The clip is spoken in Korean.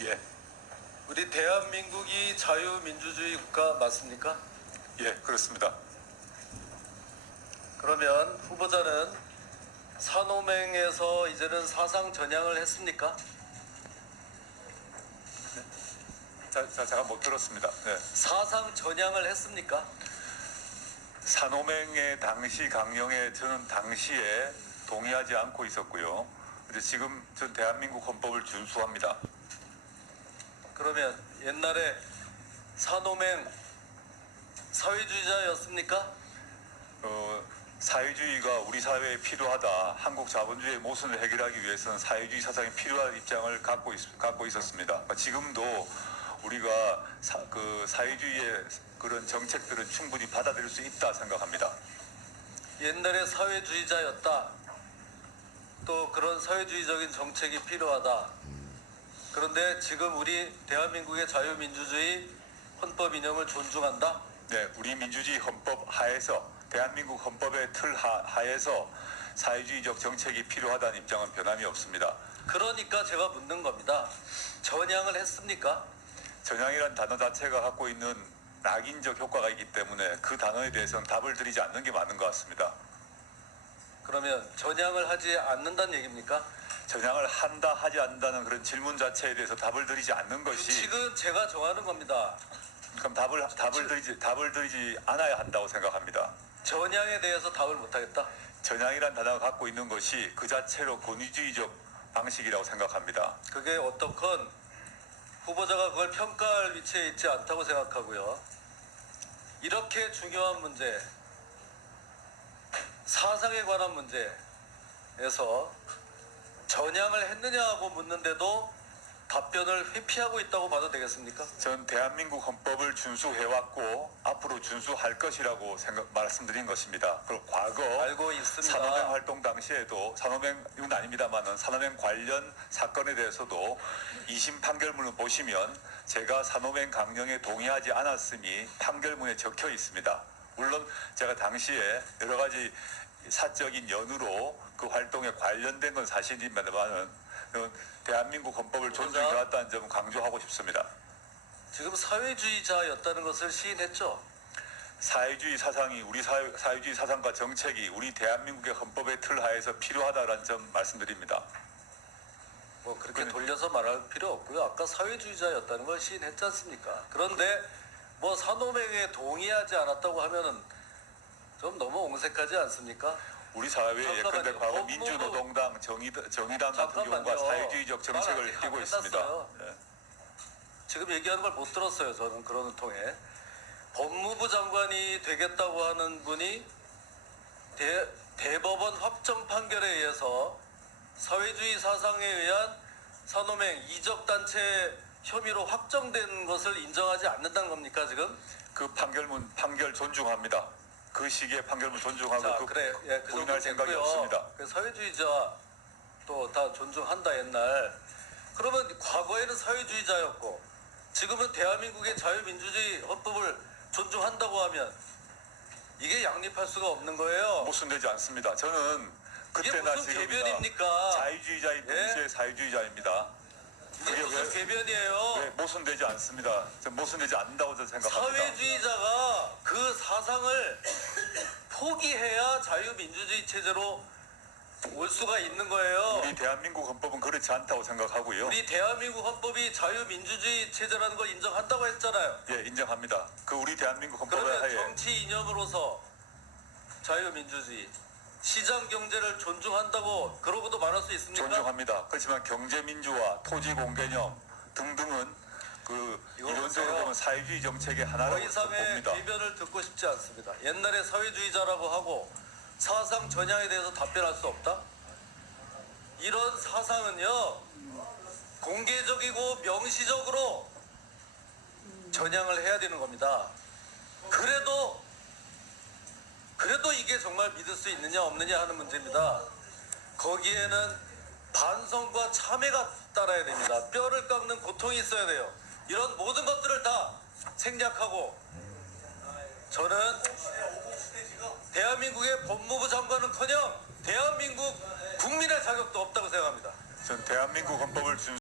예, 우리 대한민국이 자유민주주의 국가 맞습니까? 예, 그렇습니다. 그러면 후보자는 산호맹에서 이제는 사상 전향을 했습니까? 제가 못 들었습니다. 네. 사상 전향을 했습니까? 산호맹의 당시 강령에 저는 당시에 동의하지 않고 있었고요. 근데 지금 전 대한민국 헌법을 준수합니다. 그러면 옛날에 산호맹 사회주의자였습니까? 사회주의가 우리 사회에 필요하다. 한국 자본주의의 모순을 해결하기 위해서는 사회주의 사상이 필요한 입장을 갖고 있었습니다. 지금도 우리가 사회주의의 그런 정책들은 충분히 받아들일 수 있다 생각합니다. 옛날에 사회주의자였다. 또 그런 사회주의적인 정책이 필요하다. 그런데 지금 우리 대한민국의 자유민주주의 헌법 이념을 존중한다. 네, 우리 민주주의 헌법 하에서 대한민국 헌법의 틀 하에서 사회주의적 정책이 필요하다는 입장은 변함이 없습니다. 그러니까 제가 묻는 겁니다. 전향을 했습니까? 전향이란 단어 자체가 갖고 있는 낙인적 효과가 있기 때문에 그 단어에 대해서는 답을 드리지 않는 게 맞는 것 같습니다. 그러면 전향을 하지 않는다는 얘기입니까? 전향을 한다 하지 않는다는 그런 질문 자체에 대해서 답을 드리지 않는 것이 규칙은 제가 정하는 겁니다. 그럼 답을 드리지 않아야 한다고 생각합니다. 전향에 대해서 답을 못하겠다. 전향이란 단어가 갖고 있는 것이 그 자체로 권위주의적 방식이라고 생각합니다. 그게 어떻건 후보자가 그걸 평가할 위치에 있지 않다고 생각하고요. 이렇게 중요한 문제, 사상에 관한 문제에서 전향을 했느냐고 묻는데도 답변을 회피하고 있다고 봐도 되겠습니까? 전 대한민국 헌법을 준수해왔고 앞으로 준수할 것이라고 말씀드린 것입니다. 그리고 과거 알고 있습니다. 산호맹 활동 당시에도 산호맹은 아닙니다만은 산호맹 관련 사건에 대해서도 2심 판결문을 보시면 제가 산호맹 강령에 동의하지 않았음이 판결문에 적혀 있습니다. 물론 제가 당시에 여러 가지 사적인 연유로 그 활동에 관련된 건 사실입니다만은 대한민국 헌법을 존중해왔다는 점을 강조하고 싶습니다. 지금 사회주의자였다는 것을 시인했죠. 사회주의 사상이 우리 사회주의 사상과 정책이 우리 대한민국의 헌법의 틀 하에서 필요하다는 점 말씀드립니다. 뭐 그렇게 돌려서 말할 필요 없고요. 아까 사회주의자였다는 걸 시인했지 않습니까? 그런데 뭐 산호맹에 동의하지 않았다고 하면은 좀 너무 옹색하지 않습니까? 우리 사회에 예컨대 과거 법무부- 민주노동당, 정의당 같은 경우가 사회주의적 정책을 띄고 있습니다. 네. 지금 얘기하는 걸 못 들었어요. 저는 그런 통해 법무부 장관이 되겠다고 하는 분이 대법원 확정 판결에 의해서 사회주의 사상에 의한 산호맹 이적단체 혐의로 확정된 것을 인정하지 않는다는 겁니까 지금? 그 판결 존중합니다. 그 시기에 판결문 존중하고 자, 그 그래, 예, 그 부인할 정도 생각이 됐고요. 없습니다. 그 사회주의자 또 다 존중한다 옛날. 그러면 과거에는 사회주의자였고 지금은 대한민국의 자유민주주의 헌법을 존중한다고 하면 이게 양립할 수가 없는 거예요. 모순되지 않습니다. 저는 이게 그때나 무슨 지금이나 궤변입니까? 자유주의자인 동시에 예? 사회주의자입니다. 이게 그게 무슨 왜 궤변이에요? 모순되지 않습니다. 저는 모순되지 않는다고 저는 생각합니다. 사회주의자가 그 사상을 포기해야 자유민주주의 체제로 올 수가 있는 거예요. 우리 대한민국 헌법은 그렇지 않다고 생각하고요. 우리 대한민국 헌법이 자유민주주의 체제라는 걸 인정한다고 했잖아요. 예, 인정합니다. 그 우리 대한민국 헌법의 그러면 하에 정치 이념으로서 자유민주주의, 시장 경제를 존중한다고 그러고도 말할 수 있습니까? 존중합니다. 그렇지만 경제민주화, 토지공개념 등등은 그 이거 이론적으로 보세요. 보면 사회주의 정책의 더 하나라고 이상의 봅니다. 대변을 듣고 싶지 않습니다. 옛날에 사회주의자라고 하고 사상 전향에 대해서 답변할 수 없다? 이런 사상은요 공개적이고 명시적으로 전향을 해야 되는 겁니다. 그래도 이게 정말 믿을 수 있느냐 없느냐 하는 문제입니다. 거기에는 반성과 참회가 따라야 됩니다. 뼈를 깎는 고통이 있어야 돼요. 이런 모든 것들을 다 생략하고 저는 대한민국의 법무부 장관은커녕 대한민국 국민의 자격도 없다고 생각합니다. 전 대한민국 헌법을